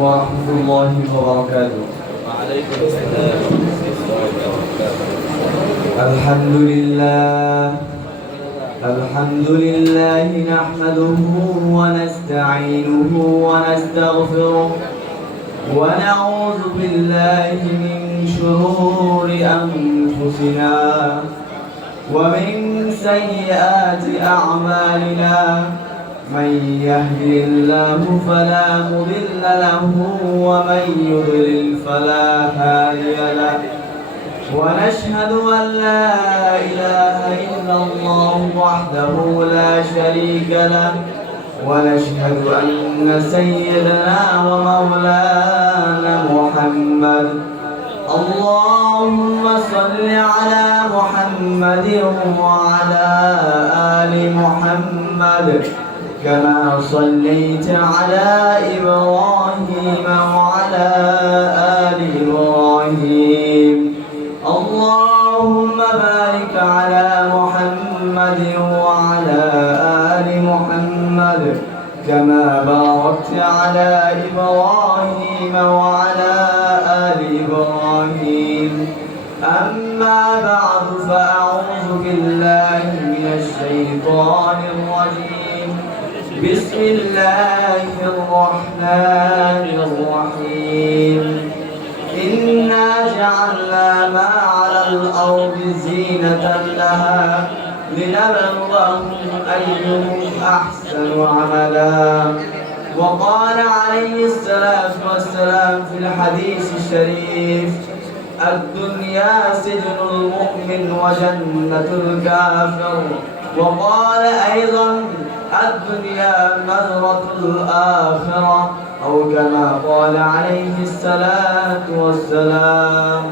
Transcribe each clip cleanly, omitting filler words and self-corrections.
ورحمة الله وبركاته. وعليكم السلام ورحمة الله وبركاته. الحمد لله نحمده ونستعينه ونستغفره ونعوذ بالله من شرور أنفسنا ومن سيئات أعمالنا. من يهده الله فلا مضل له ومن يضلل فلا هادي له. ونشهد أن لا إله إلا الله وحده لا شريك له. ونشهد أن سيدنا ومولانا محمد اللهم صل على محمد وعلى آل محمد كما صليت على إبراهيم وعلى آل إبراهيم. اللهم بارك على محمد وعلى آل محمد كما باركت على إبراهيم وعلى آل إبراهيم. أما بعد فأعوذ بالله من الشيطان الرجيم. بسم الله الرحمن الرحيم. إنا جعلنا ما على الأرض زينة لها لنبلوهم أيهم أحسن عملا. وقال عليه الصلاة والسلام في الحديث الشريف: الدنيا سجن المؤمن وجنة الكافر. وقال أيضا: الدنيا نظرة الآخرة، أو كما قال عليه الصلاة والسلام.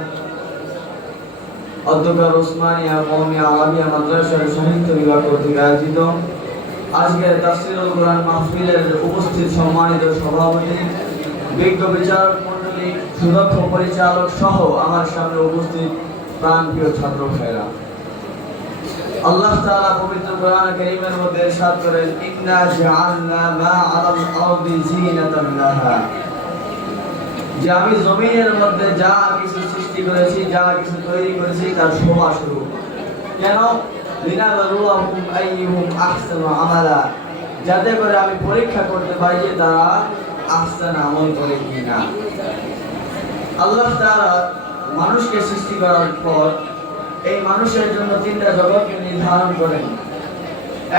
অধ্যক্ষ ওসমানিয়া কওমিয়া আরাবিয়া মাদ্রাসার সাহিত্য বিভাগ কর্তৃক আয়োজিত আজকের তাফসীরুল কোরআন মাহফিলের উপস্থিত সম্মানিত সভাপতি, বিজ্ঞ বিচারক মণ্ডলী, সুদক্ষ পরিচালক সহ আমার সামনে উপস্থিত প্রাণপ্রিয় ছাত্র ভাইরা, আল্লাহ তাআলা পবিত্র কোরআন কারীমের মধ্যে ইরশাদ করেন: ইন্না জাআলনা মা আলাল আরদি যিনাতান লাহা, যে আমি জমিনের মধ্যে যা কিছু সৃষ্টি করেছি, যা কিছু তৈরি করেছি তার শোভা স্বরূপ। কেন? লিনাবলুয়াহুম আইয়ুহুম আহসানু আমালা, যাতে করে আমি পরীক্ষা করতে পারি যে তারা আহসান আমল করে কিনা। আল্লাহ তাআলা মানুষকে সৃষ্টি করার পর এই মানুষের জন্য তিনটা জগৎকে নির্ধারণ করেন।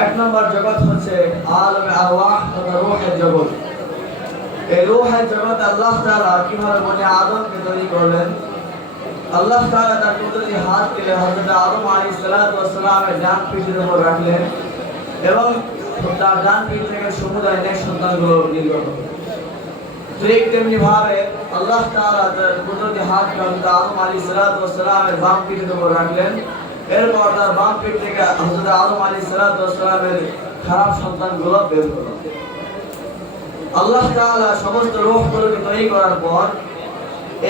এক নম্বর জগৎ হচ্ছে আলমে আরওয়াহ তথা রূহের জগৎ। এই রূহের জগৎ আল্লাহ তাআলা কিভাবে বনে আদমকে তৈরি করলেন। আল্লাহ তাআলা তার কুদরতি হাত দিয়ে হযরত আদম আলাইহিস সালাতু ওয়াস সালামের ডান পিঠের উপর রাখলেন এবং তার ডান পিঠ থেকে সমুদায় নেক সন্তানগুলো নির্গত হলো। ঠিক তেমনি ভাবে আল্লাহ তাআলা তার কুদরতি হাত হযরত আদম আলাইহিস সালাতু ওয়াস সালামের বাম পিঠের উপর রাখলেন। এরপর তার বাম পিঠ থেকে হযরত আদম আলাইহিস সালাতু ওয়াস সালামের খারাপ সন্তানগুলো বের হলো। আল্লাহ তাআলা সমস্ত রূহগুলোকে তৈরি করার পর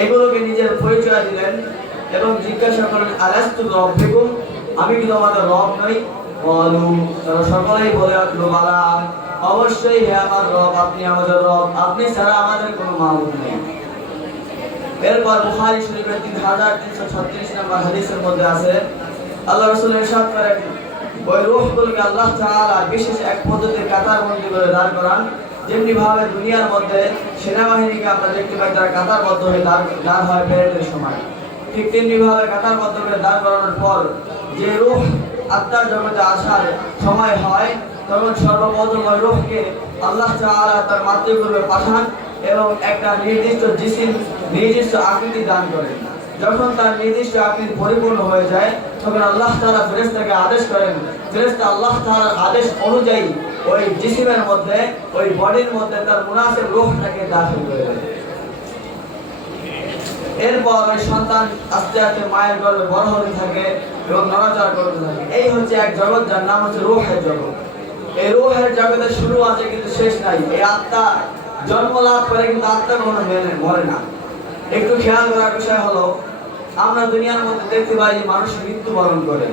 এগুলোকে নিজের পরিচয় দিলেন এবং জিজ্ঞাসা করলেন: আলাস্তু বিরব্বিকুম, আমি কি তোমাদের রব নই? ক্বালু, তারা সকলেই বলে উঠল: বালা, অবশ্যই হে আমার রব, আপনি আমাদের রব, আপনি ছাড়া আমাদের কোনো মাবুদ নেই। এরপর বুখারী শরীফের 3336 নম্বর হাদিসের মধ্যে আছে, আল্লাহ রাসূল ইরশাদ করেন, ওই রূহগুলোকে আল্লাহ তাআলা বিশেষ এক পদ্ধতির কাতারবন্দী করে দাঁড় করান, যেমনি ভাবে দুনিয়ার মধ্যে সেনাবাহিনীকে আমরা দেখতে পাই তারা কাতারবদ্ধ হয়ে দাঁড় হয় প্যারেডের সময়। ঠিক তেমনি ভাবে কাতারবদ্ধ করে দাঁড় করানোর পর যে রূহ আত্মার জগতে আসার সময় হয়, তখন সর্বপ্রথম ওই রূহকে আল্লাহ তাআলা তার মাতৃগর্ভে পাঠান এবং একটা নির্দিষ্ট জিসিম, নির্দিষ্ট আকৃতি দান করেন। যখন তার নির্দিষ্ট আকৃতি পরিপূর্ণ হয়ে যায়, তখন আল্লাহ তাআলা ফেরেশতাকে আদেশ করেন, ফেরেশতা আল্লাহ তাআলার আদেশ অনুযায়ী ওই জিসিমের মধ্যে, ওই বডির মধ্যে তার মুনাসিব রূহটাকে দাখিল করে দেয়। এরপর ওই সন্তান আস্তে আস্তে মায়ের গর্ভে বড় হতে থাকে এবং নড়াচড়া করতে থাকে। এই হচ্ছে এক জগৎ যার নাম হচ্ছে রূহের জগৎ। এই রূহের জগতের শুরু আছে কিন্তু শেষ নাই। এই আত্মা জন্ম লাভ করে কিন্তু আত্মা কখনো মরে না। একটু খেয়াল করার বিষয় হলো, আমরা দুনিয়ার মধ্যে দেখতে পাই মানুষ মৃত্যুবরণ করে,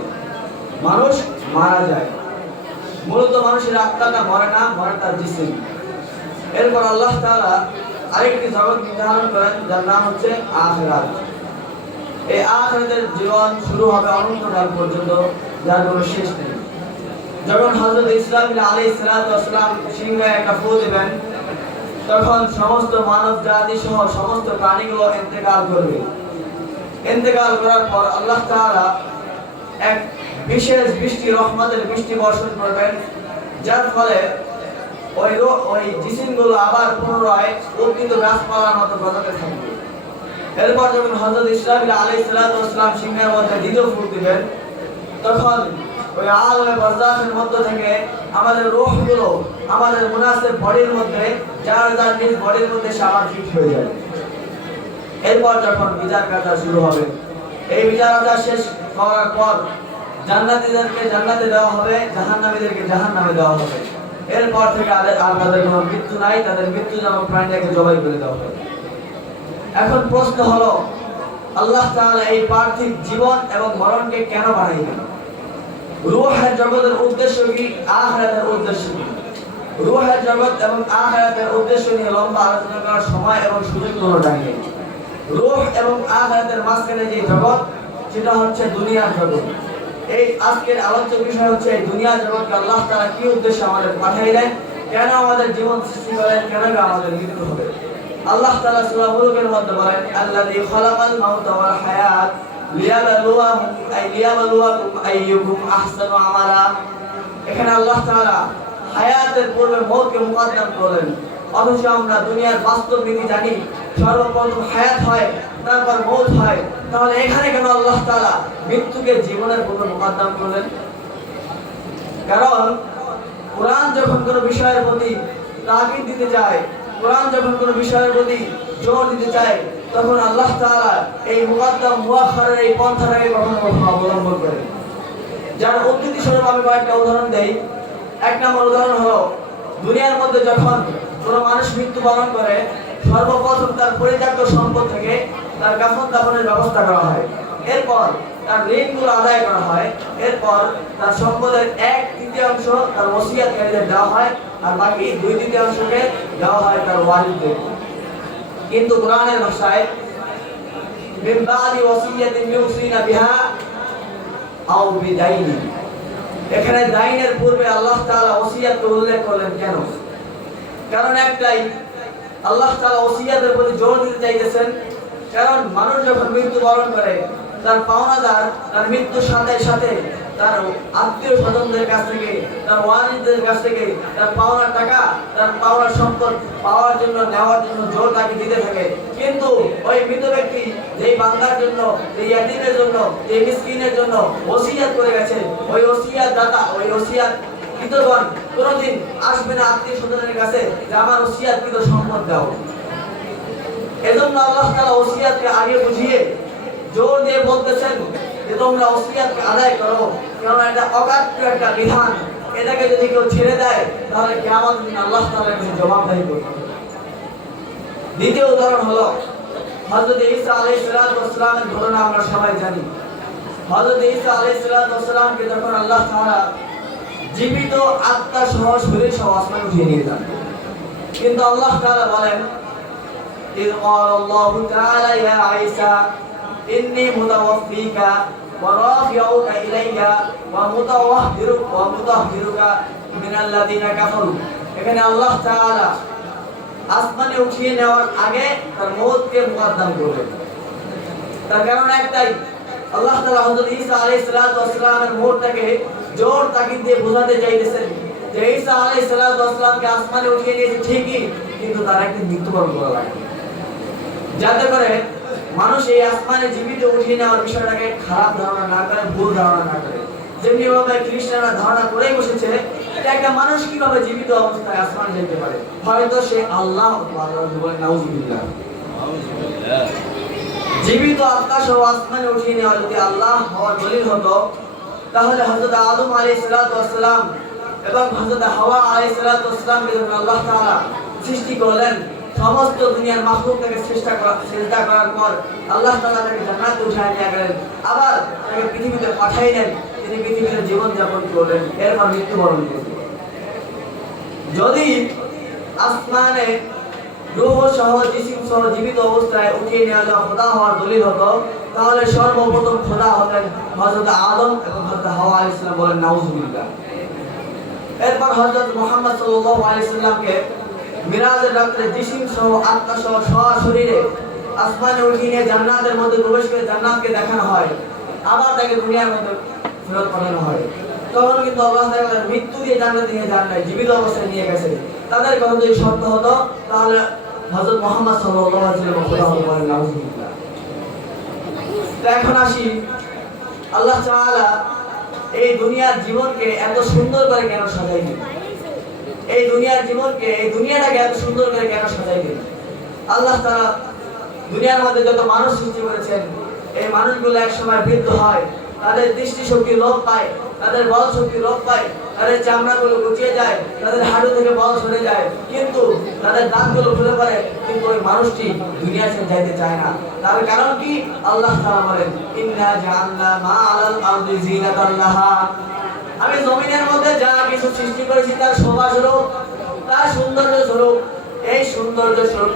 মানুষ মারা যায়। মূলত মানুষের আত্মাটা মরে না, মরে তার জিসিম। এরপর আল্লাহ তাআলা আরেকটি জগৎ নির্ধারণ করেন যার নাম হচ্ছে আখিরাত। এই আখিরাতের জীবন শুরু হবে অনন্তকাল পর্যন্ত, যার কোনো শেষ নেই। যখন হযরত ইসরাফিল আলাইহিস সালাম সিংহে একটা ফু দিবেন, তখন সমস্ত মানব জাতি সহ সমস্ত প্রাণীগুলো ইন্তেকাল করবে। ইন্তেকাল করার পর আল্লাহ তাআলা এক বিশেষ বৃষ্টি, রহমতের বৃষ্টি বর্ষণ করবেন, যার ফলে ওই জিসিমগুলো আবার পুনরায় উদ্ভিদ গাছপালার মতো গজাতে থাকবে। এরপর যখন হযরত ইসরাফিল আলাইহিস সালাম সিংহের মধ্যে দ্বিতীয় ফুঁক দিবেন, তখন ওই আলমে বারজাখের মধ্য থেকে আমাদের রূহগুলো আমাদের মুনাসিব বডির মধ্যে, যার যার নিজ বডির মধ্যে আবার ফিট হয়ে যাবে। এরপর যখন বিচার কাজ শুরু হবে, এই বিচার কাজ শেষ করার পর জান্নাতীদেরকে জান্নাতে দেওয়া হবে, জাহান্নামীদেরকে জাহান্নামে দেওয়া হবে। এরপর থেকে আর তাদের কোনো মৃত্যু নাই, তাদের মৃত্যু যেমন প্রাণীটাকে জবাই করে দেওয়া হবে। এখন প্রশ্ন হলো, আল্লাহ তাআলা এই পার্থিব জীবন এবং মরণকে কেন বানাইলেন? রূহের জগতের উদ্দেশ্য কি, আখিরাতের উদ্দেশ্য কি? রূহের জগৎ এবং আখিরাতের উদ্দেশ্য নিয়ে লম্বা আলোচনা করার সময় এবং সুযোগ কোনোটাই নেই। রূহ এবং আখিরাতের মাঝখানে যে জগৎ, সেটা হচ্ছে দুনিয়ার জগৎ। এই আজকের আলোচ্য বিষয় হচ্ছে এই দুনিয়ার জগৎকে আল্লাহ তাআলা কি উদ্দেশ্যে আমাদের পাঠাইলেন, কেন আমাদের জীবন সৃষ্টি করেন, কেন আমাদের মৃত্যু হবে। আল্লাহ তাআলা সূরা মুলুকের মধ্যে বলেন, আল্লাযী খালাকাল মাউতা ওয়াল হায়াত লিয়াবলুয়াকুম আইয়ুকুম আহসানু আমালা। এখানে আল্লাহ তাআলা হায়াতের পূর্বে মওতকে মুকদ্দম করলেন। অথচ আমরা দুনিয়ার বাস্তব নীতি জানি, সর্বপ্রথম হায়াত হয়, তারপর মওত হয়। তাহলে এখানে কেন আল্লাহ তাআলা মৃত্যুকে জীবনের পূর্বে মুকদ্দম করলেন? কারণ কোরআন যখন কোনো বিষয়ের প্রতি তাকিদ দিতে চায়, কোরআন যখন কোনো বিষয়ের প্রতি জোর দিতে চায়, তখন আল্লাহ তাআলা এই মুকদ্দম মুআখারের এই পন্থাটাকে কখনো কখনো অবলম্বন করে। যার উদ্ধৃতি স্বরূপ আমি কয়েকটা উদাহরণ দেই। এক নম্বর উদাহরণ হলো, দুনিয়ার মধ্যে যখন কোনো মানুষ মৃত্যুবরণ করে, সর্বপ্রথম তার পরিত্যক্ত সম্পদ থেকে তার কাফন দাফনের ব্যবস্থা করা হয়। এরপর তার ঋণগুলো আদায় করা হয়। এরপর তার সম্পদের 1/3 তার ওসিয়তকারীদের দেওয়া হয়, আর বাকি 2/3 দেওয়া হয় তার ওয়ারিসদের। কিন্তু কোরআনের ভাষায় মিন বাদি ওসিয়াতিন ইউসিনা বিহা আও বিদাইনি, এখানে দাইনের পূর্বে আল্লাহ তাআলা ওসিয়তকে উল্লেখ করলেন কেন? কারণ একটাই, আল্লাহ তাআলা ওসিয়তের প্রতি জোর দিতে চাইতেছেন। কারণ মানুষ যখন মৃত্যুবরণ করে, তার পাওনাদার তার মৃত্যুর সাথে সাথে তার আত্মীয় স্বজনদের কাছ থেকে, তার ওয়ারিসদের কাছ থেকে তার পাওনার টাকা, তার পাওনার সম্পদ পাওয়ার জন্য, নেওয়ার জন্য জোর তাকে দিতে থাকে। কিন্তু ওই মৃত ব্যক্তি যেই বান্দার জন্য, যেই ইয়াতীমের জন্য, যেই মিসকিনের জন্য ওসিয়ত করে গেছে, ওই ওসিয়ত দাতা, ওই ওসিয়ত কৃতগণ কোনোদিন আসবে না আত্মীয় স্বজনের কাছে যে আমার ওসিয়তকৃত সম্পদ দাও। এজন্য আল্লাহ তাআলা ওসিয়তকে আগে বুঝিয়ে জোর দিয়ে বলতেছেন যে তোমরা ওসিয়তকে আদায় করো, কারণ এটা অকাট্য একটা বিধান। এটাকে যদি কেউ ছেড়ে দেয়, তাহলে কিয়ামতের দিন আল্লাহ তাআলার কাছে জবাবদিহি করতে হবে। দ্বিতীয় উদাহরণ হলো হযরত ঈসা আলাইহিস সালামের ঘটনা আমরা সবাই জানি। হযরত ঈসা আলাইহিস সালামকে যখন আল্লাহ তাআলা জীবিত আত্মা সহ শরীর সহ আসমানে উঠিয়ে নিয়ে যান, কিন্তু আল্লাহ তাআলা বলেন, إذ قال الله تعالى يا عيسى إني متوفيك ورافعك إلي ومطهرك من الذين كفروا। এখানে আল্লাহ তাআলা আসমানে উঠিয়ে নেওয়ার আগে তার মওতকে মুকদ্দম করলেন। তার কারণ একটাই, আল্লাহ তাআলা হযরত ঈসা আলাইহিস সালামের মওতটাকে জোর তাকিদ দিয়ে বোঝাতে চাইতেছেন যে ঈসা আলাইহিস সালামকে আসমানে উঠিয়ে নিয়েছে ঠিকই, কিন্তু তার একদিন মৃত্যুবরণ করা লাগবে, যাতে করে মানুষ এই আসমানে জীবিত উঠিয়ে নেওয়ার বিষয়টাকে খারাপ ধারণা না করে, ভুল ধারণা না করে। যেমনি ভাবে খ্রিস্টানরা ধারণা করেই বসেছে যে একটা মানুষ কিভাবে জীবিত অবস্থায় আসমানে যেতে পারে, হয়তো সে আল্লাহ নাউজুবিল্লাহ, জীবিত আত্মা সহ আসমানে উঠিয়ে নেওয়া যদি আল্লাহ হওয়ার দলিল হতো, তাহলে হযরত আদম আলাইহিস সালাম এবং হযরত হাওয়া আলাইহিস সালামকে যখন আল্লাহ তাআলা সৃষ্টি করলেন, সমস্ত দুনিয়ার মাখলুককে সিজদা করার পর আল্লাহ তাআলা তাকে জান্নাতে উঠিয়ে নিয়ে গেলেন, আবার তাকে পৃথিবীতে পাঠাইলেন। তিনি পৃথিবীতে জীবন যাপন করলেন, এরপর মৃত্যুবরণ করলেন। যদি আসমানে রূহ সহ জিসিম সহ জীবিত অবস্থায় উঠিয়ে নেওয়া যাওয়া খোদা হওয়ার দলিল হতো, তাহলে সর্বপ্রথম খোদা হতেন হযরত আদম এবং হযরত হাওয়া আলাইহিস সালাম। বলেন নাউজুবিল্লাহ। এরপর হযরত মুহাম্মদ সাল্লাল্লাহু আলাইহি সাল্লামকে মিরাজের রাতে জিসিম সহ আত্মা সহ সশরীরে আসমানে উঠিয়ে নিয়ে জান্নাতের মধ্যে প্রবেশ করে জান্নাতকে দেখানো হয়, আবার তাকে দুনিয়ার মধ্যে ফেরত পাঠানো হয়। তখন কিন্তু আল্লাহ তাআলা মৃত্যু দিয়ে জান্নাতে নিয়ে যান নাই, জীবিত অবস্থায় নিয়ে গেছে। তাদের কথা যদি সত্য হতো তাহলে হযরত মুহাম্মদ সাল্লাল্লাহু আলাইহি ওয়াসাল্লাম খোদা হতে পারেন। নাউজুবিল্লাহ। তো এখন আসি, আল্লাহ তাআলা এই দুনিয়ার জীবনকে এত সুন্দর করে কেন সাজাইলেন? এই দুনিয়ার জীবনকে, এই দুনিয়াটাকে এত সুন্দর করে কেন সাজাইলেন? আল্লাহ তাআলা দুনিয়ার মধ্যে যত মানুষ সৃষ্টি করেছেন, এই মানুষগুলো একসময় বৃদ্ধ হয়, তাদের দৃষ্টিশক্তি লোপ পায়, তাদের বল শক্তি লোপ পায়, তাদের চামড়াগুলো গুটিয়ে যায়, তাদের হাঁটু থেকে বল সরে যায়, কিন্তু তাদের দাঁতগুলো খুলে পড়ে, কিন্তু ওই মানুষটি দুনিয়া ছেড়ে যাইতে চায় না। তার কারণ কি? আল্লাহ তাআলা বলেন, ইন্না জাআলনা মা আলাল আরদি জিনাতাল লাহা। আমি জমিনের মধ্যে যা কিছু সৃষ্টি করেছি তার শোভা স্বরূপ, তার সৌন্দর্য স্বরূপ। এই সৌন্দর্য স্বরূপ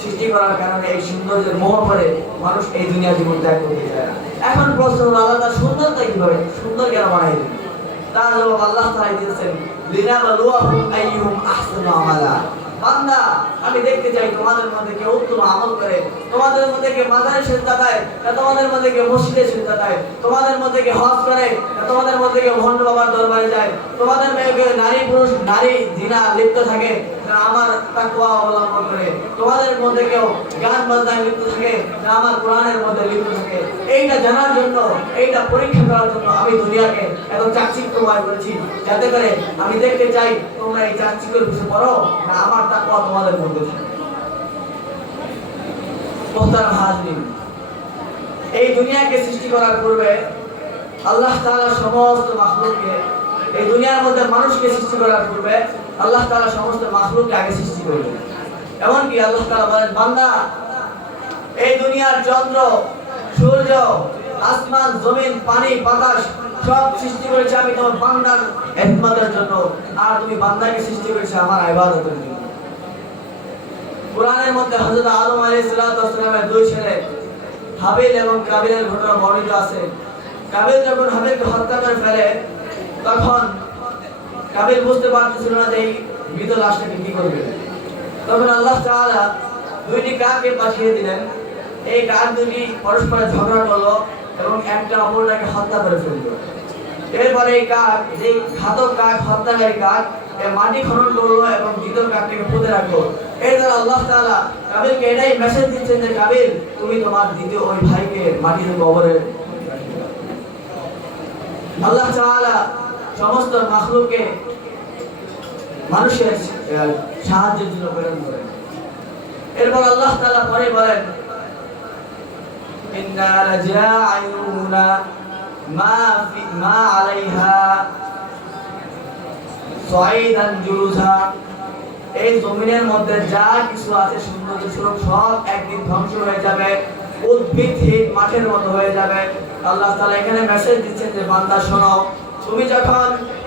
সৃষ্টি করার কারণে এই সৌন্দর্যের মোহ পড়ে মানুষ এই দুনিয়া জীবন ত্যাগ করতে চায় না। এখন প্রশ্ন হলো, আল্লাহ তার সুন্দরতা কিভাবে সুন্দর কেন বানাইলেন? তার জবাব আল্লাহ তাআলা দিয়েছেন, লিনাবলুয়াহুম আইয়ুহুম আহসানু আমালা। বান্দা, আমি দেখতে চাই তোমাদের মধ্যে কে উত্তম আমল করে, তোমাদের মধ্যে কে মাজারে সিজদা দেয়, তোমাদের মধ্যে কে মসজিদে সিজদা দেয়, তোমাদের মধ্যে কে হজ করে, তোমাদের মধ্যে কে ভণ্ড বাবার দরবারে যায়, তোমাদের মধ্যে নারী পুরুষ নারী জিনা লিপ্ত থাকে, আমার তাকওয়া অবলম্বন করে, তোমাদের মধ্যে কেউ গান বাজনায় লিপ্ত থাকে, আমার কোরআনের মধ্যে লিপ্ত থাকে। এইটা জানার জন্য, এইটা পরীক্ষা করার জন্য আমি দুনিয়াকে এত চাকচিক্যময় করেছি, যাতে করে আমি দেখতে চাই তোমরা এই চাকচিক্যের পিছনে পড়ো না আমার তাকওয়া তোমাদের মধ্যে থাকে। মুহতারাম হাজরিন, এই দুনিয়াকে সৃষ্টি করার পূর্বে আল্লাহ তাআলা সমস্ত মাখলুককে, এই দুনিয়ার মধ্যে মানুষকে সৃষ্টি করার পূর্বে আল্লাহ তাআলা সমস্ত মাখলুককে আগে সৃষ্টি করলেন। এমনকি আল্লাহ তাআলা বলেন, বান্দা, এই দুনিয়ার চন্দ্র সূর্য আসমান জমিন পানি বাতাস সব সৃষ্টি করেছি আমি তোমার বান্দার ইবাদতের জন্য, আর তুমি বান্দাকে সৃষ্টি করেছো আমার ইবাদতের জন্য। কোরআনের মধ্যে হযরত আদম আলাইহিস সালামের দুই ছেলে হাবিল এবং কাবিলের ঘটনা বর্ণিত আছে। কাবিল যখন হাবিলকে হত্যা করে ফেলে, তখন কাবিল বুঝতে পারছিল না যে এই মৃত লাশটাকে কি করবে। তখন আল্লাহ তাআলা দুইটি কাককে পাঠিয়ে দিলেন। এই কাক দুটি পরস্পর ঝগড়া করলো এবং একটা অপরটাকে হত্যা করে ফেললো। এরপরে এই কাক, যে ঘাতক কাক, হত্যাকারী কাক, মাটি খনন করলো এবং দ্বিতীয় কাকটিকে পুঁতে রাখলো। এরপর আল্লাহ তাআলা কাবিলকে এটাই মেসেজ দিচ্ছেন যে, কাবিল, তুমি তোমার দ্বিতীয় ওই ভাইকে মাটিতে কবরে। আল্লাহ তাআলা সমস্ত মাখলুককে মানুষের সাহায্যের জন্য প্রেরণ করেন। এরপর আল্লাহ তাআলা পরে বলেন, ইন্না লাজাইলুনা মা আলাইহা সাইদান জুরুজা। এই জমিনের মধ্যে যা কিছু আছে সৌন্দর্য স্বরূপ সব একদিন ধ্বংস হয়ে যাবে, উদ্ভিদহীন মাঠের মতো হয়ে যাবে। আল্লাহ তাআলা এখানে মেসেজ দিচ্ছেন যে, বান্দা শোনো, তুমি যখন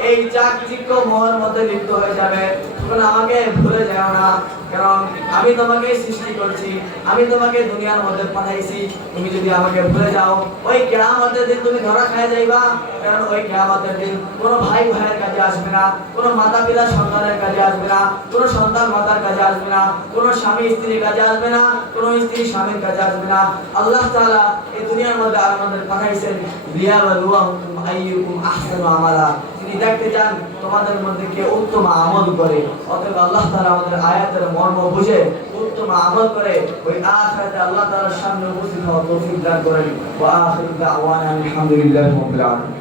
এই চাকচিক্য মোহের মধ্যে লিপ্ত হয়ে যাবে তখন আমাকে ভুলে যাও না, কারণ আমি তোমাকে সৃষ্টি করছি, আমি তোমাকে দুনিয়ার মধ্যে পাঠাইছি। তুমি যদি আমাকে ভুলে যাও, ওই কিয়ামতের দিন তুমি ধরা খেয়ে যাইবা। কারণ ওই কিয়ামতের দিন কোনো ভাই ভাইয়ের কাজে আসবে না, কোনো মাতা পিতা সন্তানের কাজে আসবে না, কোনো সন্তান মাতার কাজে আসবে না, কোনো স্বামী স্ত্রীর কাজে আসবে না, কোনো স্ত্রী স্বামীর কাজে আসবে না। আল্লাহ তাআলা এই দুনিয়ার মধ্যে আমাদের পাঠাইছেন লিয়াবলুয়াকুম আইয়ুকুম আহসানু আমালা। তিনি দেখতে চান তোমাদের মধ্যে কে উত্তম আমল করে। অতএব আল্লাহ তাআলা আমাদের আয়াতের মর্ম বুঝে উত্তম আমল করে ওই আখিরাতে আল্লাহ তাআলার সামনে উপস্থিত হওয়ার তৌফিক দান করেন। ওয়া আখিরু দাওয়ানা আলহামদুলিল্লাহি রাব্বিল আলামিন।